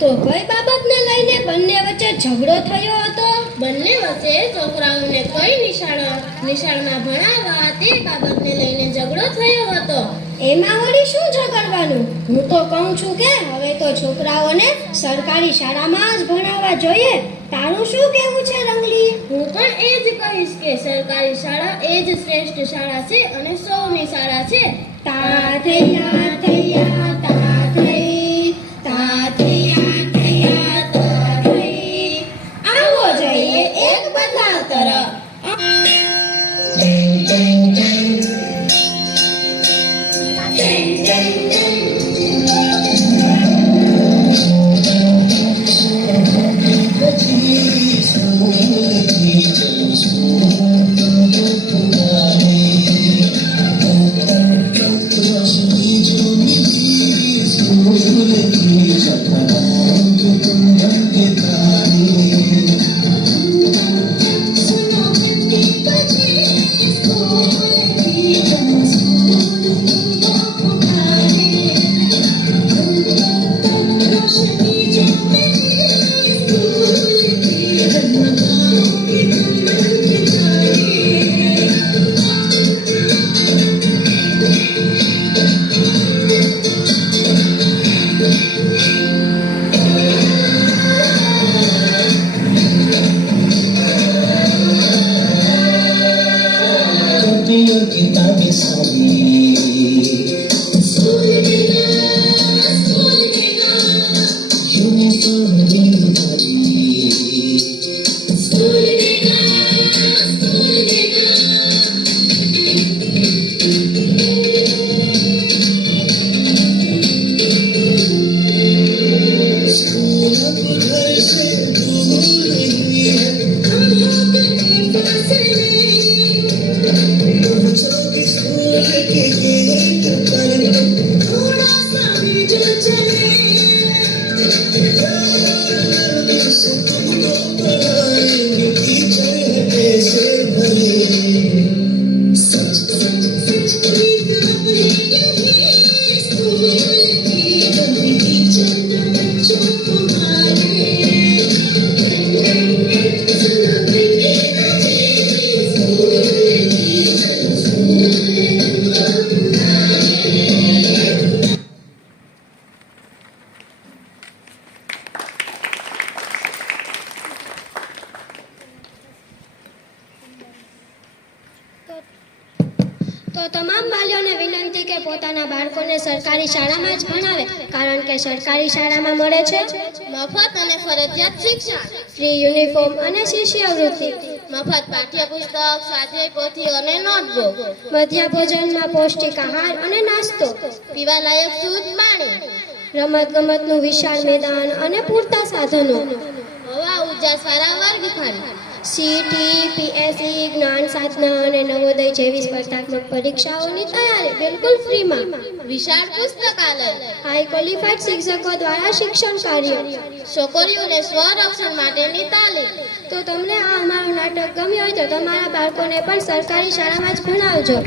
તો કઈ બાબતને લઈને બંને વચ્ચે ઝઘડો થયો હતો? બંને વચ્ચે છોકરાઓને કઈ નિશાળમાં ભણાવવા તે બાબતને લઈને ઝઘડો થયો હતો. એમાં વળી શું ઝઘડવાનું? હું તો કહું છું કે હવે તો છોકરાઓને સરકારી શાળામાં જ ભણાવવા જોઈએ. તારું શું કહેવું છે રંગલી? હું પણ એ જ કહીશ કે સરકારી શાળા એ જ શ્રેષ્ઠ શાળા છે અને સૌની શાળા છે. તા થૈયા થૈયા તા થઈ, તા થૈયા થૈયા તા થઈ. આવો જઈએ એક બદલાવ તરફ. તો તમામ વાલીઓને વિનંતી કે પોતાના બાળકોને સરકારી શાળામાં જ ભણાવે, કારણ કે સરકારી શાળામાં મળે છે મફત અને ફરજિયાત શિક્ષણ, ફ્રી યુનિફોર્મ અને શિષ્યવૃત્તિ, મફત પાઠ્યપુસ્તક, સ્વાધ્યાય પોથી અને નોટબુક, મધ્યાહન ભોજનમાં પૌષ્ટિક આહાર અને નાસ્તો, પીવાલાયક શુદ્ધ પાણી, રમતગમતનું વિશાળ મેદાન અને પૂરતા સાધનો, હવા ઉજાસ વાળા વર્ગખંડ, સીટી, પીએસસી, જ્ઞાન સાધના અને નવોદય જેવી સ્પર્ધાત્મક પરીક્ષાઓની તૈયારી બિલકુલ ફ્રીમાં, વિશાળ પુસ્તકાલય, હાઈ ક્વોલિફાઈડ શિક્ષકો દ્વારા શિક્ષણ કાર્ય, છોકરીઓને સ્વરક્ષણ માટેની તાલીમ. તો તમને આ અમારું નાટક ગમ્યું હોય તો તમારા બાળકોને પણ સરકારી શાળામાં જ ભણાવજો.